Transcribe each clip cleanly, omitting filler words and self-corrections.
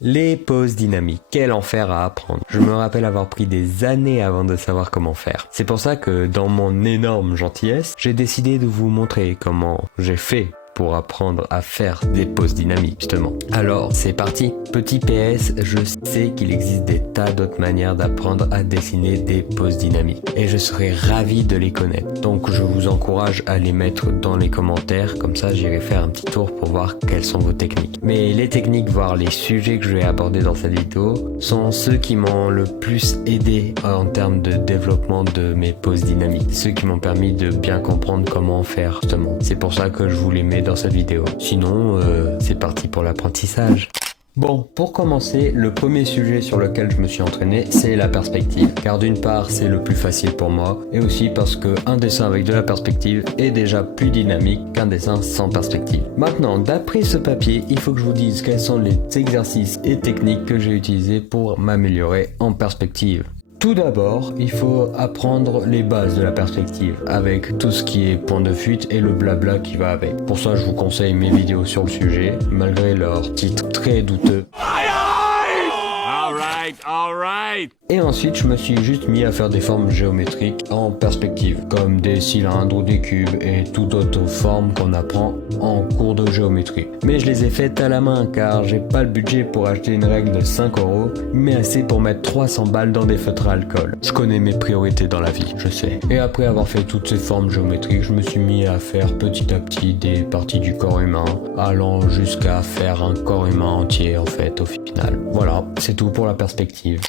Les poses dynamiques, quel enfer à apprendre. Je me rappelle avoir pris des années avant de savoir comment faire. C'est pour ça que dans mon énorme gentillesse, j'ai décidé de vous montrer comment j'ai fait pour apprendre à faire des poses dynamiques justement. Alors c'est parti. Petit PS, je sais qu'il existe des tas d'autres manières d'apprendre à dessiner des poses dynamiques et je serais ravi de les connaître. Donc je vous encourage à les mettre dans les commentaires, comme ça j'irai faire un petit tour pour voir quelles sont vos techniques. Mais les techniques, voire les sujets que je vais aborder dans cette vidéo sont ceux qui m'ont le plus aidé en termes de développement de mes poses dynamiques, ceux qui m'ont permis de bien comprendre comment faire justement. C'est pour ça que je vous les mets dans cette vidéo. Sinon, c'est parti pour l'apprentissage. Bon, pour commencer, le premier sujet sur lequel je me suis entraîné, c'est la perspective. Car d'une part, c'est le plus facile pour moi, et aussi parce qu'un dessin avec de la perspective est déjà plus dynamique qu'un dessin sans perspective. Maintenant, d'après ce papier, il faut que je vous dise quels sont les exercices et techniques que j'ai utilisés pour m'améliorer en perspective. Tout d'abord, il faut apprendre les bases de la perspective avec tout ce qui est point de fuite et le blabla qui va avec. Pour ça, je vous conseille mes vidéos sur le sujet, malgré leur titre très douteux. Alright. Et ensuite, je me suis juste mis à faire des formes géométriques en perspective, comme des cylindres ou des cubes et toute autre forme qu'on apprend en cours de géométrie. Mais je les ai faites à la main car j'ai pas le budget pour acheter une règle de 5 €, mais assez pour mettre 300 balles dans des feutres à alcool. Je connais mes priorités dans la vie, je sais. Et après avoir fait toutes ces formes géométriques, je me suis mis à faire petit à petit des parties du corps humain, allant jusqu'à faire un corps humain entier en fait au final. Voilà, c'est tout pour la perspective.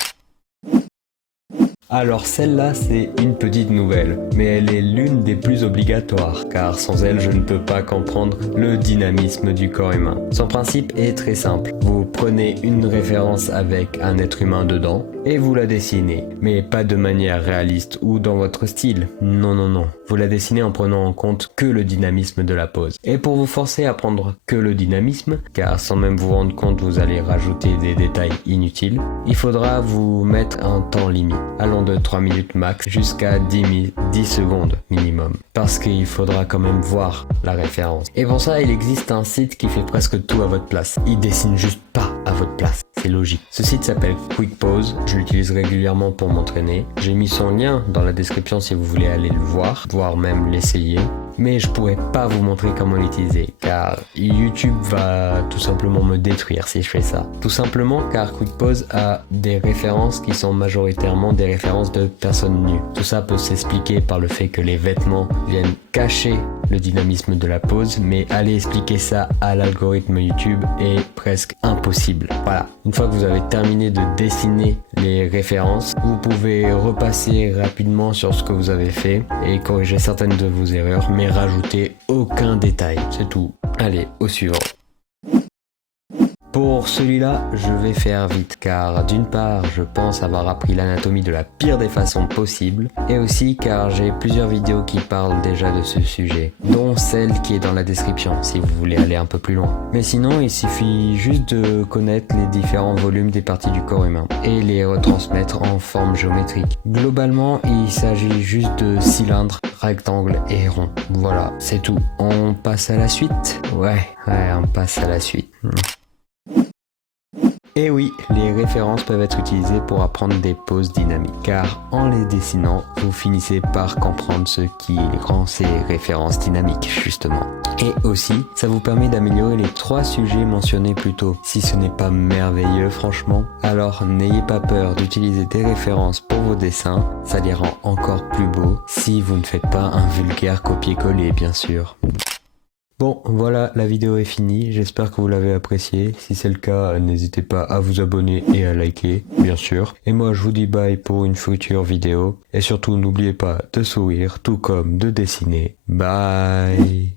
Alors celle-là c'est une petite nouvelle, mais elle est l'une des plus obligatoires, car sans elle je ne peux pas comprendre le dynamisme du corps humain. Son principe est très simple, vous prenez une référence avec un être humain dedans, et vous la dessinez, mais pas de manière réaliste ou dans votre style, non, vous la dessinez en prenant en compte que le dynamisme de la pose. Et pour vous forcer à prendre que le dynamisme, car sans même vous rendre compte vous allez rajouter des détails inutiles, il faudra vous mettre un temps limite, allant de 3 minutes max jusqu'à 10 secondes minimum, parce qu'il faudra quand même voir la référence. Et pour ça il existe un site qui fait presque tout à votre place, il dessine juste pas à votre place. C'est logique. Ce site s'appelle Quick Pose, je l'utilise régulièrement pour m'entraîner. J'ai mis son lien dans la description si vous voulez aller le voir, voire même l'essayer. Mais je pourrais pas vous montrer comment l'utiliser, car YouTube va tout simplement me détruire si je fais ça. Tout simplement car Quick Pose a des références qui sont majoritairement des références de personnes nues. Tout ça peut s'expliquer par le fait que les vêtements viennent cacher le dynamisme de la pose, mais aller expliquer ça à l'algorithme YouTube est presque impossible. Voilà, une fois que vous avez terminé de dessiner les références, vous pouvez repasser rapidement sur ce que vous avez fait et corriger certaines de vos erreurs, mais rajouter aucun détail, c'est tout. Allez, au suivant. Pour celui-là, je vais faire vite car d'une part, je pense avoir appris l'anatomie de la pire des façons possibles et aussi car j'ai plusieurs vidéos qui parlent déjà de ce sujet, dont celle qui est dans la description si vous voulez aller un peu plus loin. Mais sinon, il suffit juste de connaître les différents volumes des parties du corps humain et les retransmettre en forme géométrique. Globalement, il s'agit juste de cylindres, rectangles et ronds. Voilà, c'est tout. On passe à la suite? Ouais, on passe à la suite. Et oui, les références peuvent être utilisées pour apprendre des poses dynamiques, car en les dessinant, vous finissez par comprendre ce qui rend ces références dynamiques, justement. Et aussi, ça vous permet d'améliorer les 3 sujets mentionnés plus tôt. Si ce n'est pas merveilleux, franchement, alors n'ayez pas peur d'utiliser des références pour vos dessins, ça les rend encore plus beaux, si vous ne faites pas un vulgaire copier-coller, bien sûr. Bon, voilà, la vidéo est finie, j'espère que vous l'avez appréciée. Si c'est le cas, n'hésitez pas à vous abonner et à liker, bien sûr. Et moi, je vous dis bye pour une future vidéo. Et surtout, n'oubliez pas de sourire, tout comme de dessiner. Bye!